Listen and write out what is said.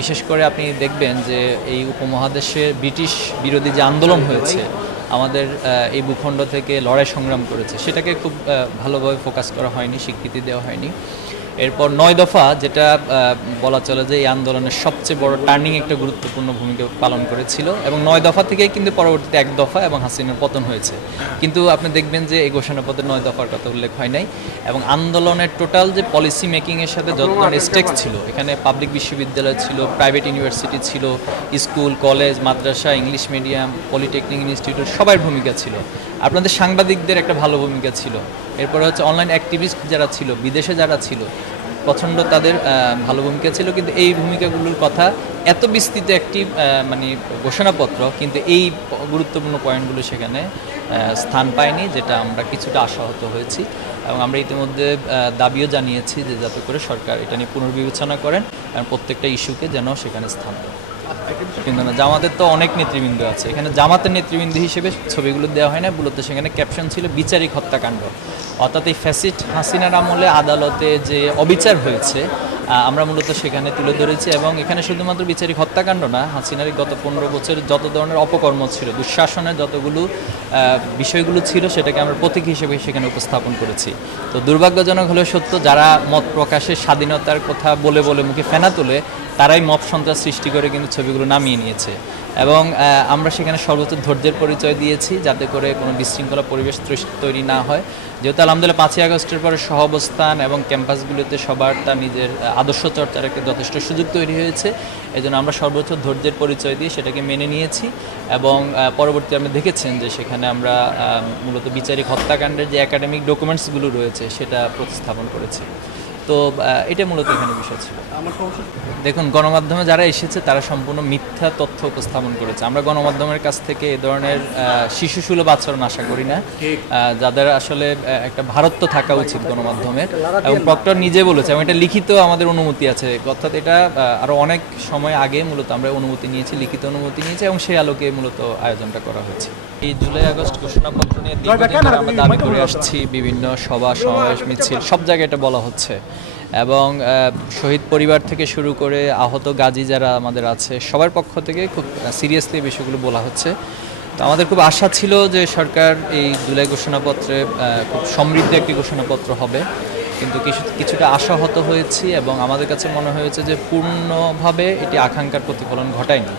বিশেষ করে আপনি দেখবেন যে এই উপমহাদেশে ব্রিটিশ বিরোধী যে আন্দোলন হয়েছে আমাদের এই ভূখণ্ড থেকে লড়াই সংগ্রাম করেছে সেটাকে খুব ভালোভাবে ফোকাস করা হয়নি স্বীকৃতি দেওয়া হয়নি। এরপর নয় দফা, যেটা বলা চলে যে এই আন্দোলনের সবচেয়ে বড় টার্নিং একটা গুরুত্বপূর্ণ ভূমিকা পালন করেছিল। এবং নয় দফা থেকেই কিন্তু পরবর্তীতে এক দফা এবং হাসিনার পতন হয়েছে। কিন্তু আপনি দেখবেন যে এই ঘোষণাপত্রে নয় দফার কথা উল্লেখ হয় নাই। এবং আন্দোলনের টোটাল যে পলিসি মেকিংয়ের সাথে যত ধরনের স্টেক্স ছিল, এখানে পাবলিক বিশ্ববিদ্যালয় ছিল প্রাইভেট ইউনিভার্সিটি ছিল স্কুল কলেজ মাদ্রাসা ইংলিশ মিডিয়াম পলিটেকনিক ইনস্টিটিউট সবার ভূমিকা ছিল। আপনাদের সাংবাদিকদের একটা ভালো ভূমিকা ছিল। এরপরে হচ্ছে অনলাইন অ্যাক্টিভিস্ট যারা ছিল, বিদেশে যারা ছিল, প্রচণ্ড তাদের ভালো ভূমিকা ছিল। কিন্তু এই ভূমিকাগুলোর কথা এত বিস্তৃত একটি মানে ঘোষণাপত্র, কিন্তু এই গুরুত্বপূর্ণ পয়েন্টগুলো সেখানে স্থান পায়নি, যেটা আমরা কিছুটা আশাহত হয়েছি। এবং আমরা ইতিমধ্যে দাবিও জানিয়েছি যে যাতে করে সরকার এটা নিয়ে পুনর্বিবেচনা করেন, এবং প্রত্যেকটা ইস্যুকে যেন সেখানে স্থান দেয় কিন্তু না, জামাতের তো অনেক নেতৃবৃন্দ আছে। এখানে জামাতের নেতৃবৃন্দ হিসেবে ছবিগুলো দেওয়া হয় না, মূলত সেখানে ক্যাপশন ছিল বিচারিক হত্যাকাণ্ড। অর্থাৎ এই ফ্যাসিস্ট হাসিনার আমলে আদালতে যে অবিচার হয়েছে আমরা মূলত সেখানে তুলে ধরেছি এবং এখানে শুধুমাত্র বিচারিক হত্যাকাণ্ড না, হাসিনার গত পনেরো বছর যত ধরনের অপকর্ম ছিল দুঃশাসনের যতগুলো বিষয়গুলো ছিল সেটাকে আমরা প্রতীক হিসেবে সেখানে উপস্থাপন করেছি। তো দুর্ভাগ্যজনক হলেও সত্য, যারা মত প্রকাশের স্বাধীনতার কথা বলে বলে মুখে ফেনা তোলে তারাই মব সন্ত্রাস সৃষ্টি করে কিন্তু ছবিগুলো নামিয়ে নিয়েছে। এবং আমরা সেখানে সর্বোচ্চ ধৈর্যের পরিচয় দিয়েছি যাতে করে কোনো বিশৃঙ্খলা পরিবেশ তৈরি- না হয়। যেহেতু আলহামদুলিল্লাহ পাঁচই আগস্টের পরে সহ অবস্থান এবং ক্যাম্পাসগুলোতে সবার তার নিজের আদর্শ চর্চার একটা যথেষ্ট সুযোগ তৈরি হয়েছে। এই জন্য আমরা সর্বোচ্চ ধৈর্যের পরিচয় দিয়ে সেটাকে মেনে নিয়েছি এবং পরবর্তী আপনি দেখেছেন যে সেখানে আমরা মূলত বিচারিক হত্যাকাণ্ডের যে একাডেমিক ডকুমেন্টসগুলো রয়েছে সেটা প্রতিস্থাপন করেছি। তো এটা মূলত এখানে বিষয় ছিল। দেখুন গণমাধ্যমে যারা এসেছে তারা সম্পূর্ণ মিথ্যা তথ্য উপস্থাপন করেছে। আমরা গণমাধ্যমের কাছ থেকে এ ধরনের আহ, শিশুসুলভ আচরণ আশা করি না। যাদের আসলে একটা ভারত্ব থাকা উচিত গণমাধ্যমের। এবং প্রক্টর নিজে বলেছে এবং এটা লিখিত আমাদের অনুমতি আছে। অর্থাৎ এটা আহ, আরও অনেক সময় আগে মূলত আমরা অনুমতি নিয়েছি লিখিত অনুমতি নিয়েছি এবং সেই আলোকে মূলত আয়োজনটা করা হয়েছে। এই জুলাই আগস্ট ঘোষণাপত্র নিয়ে আমরা দাবি করে আসছি বিভিন্ন সভা সমাবেশ মিছিল সব জায়গায় এটা বলা হচ্ছে। এবং শহীদ পরিবার থেকে শুরু করে আহত গাজী যারা আমাদের আছে, সবার পক্ষ থেকে খুব সিরিয়াসলি বিষয়গুলো বলা হচ্ছে। তো আমাদের খুব আশা ছিল যে সরকার এই জুলাই ঘোষণাপত্রে খুব সমৃদ্ধ একটি ঘোষণাপত্র হবে। কিন্তু কিছু, কিছুটা আশাহত হয়েছি এবং আমাদের কাছে মনে হয়েছে যে পূর্ণভাবে এটি আকাঙ্ক্ষার প্রতিফলন ঘটায়নি।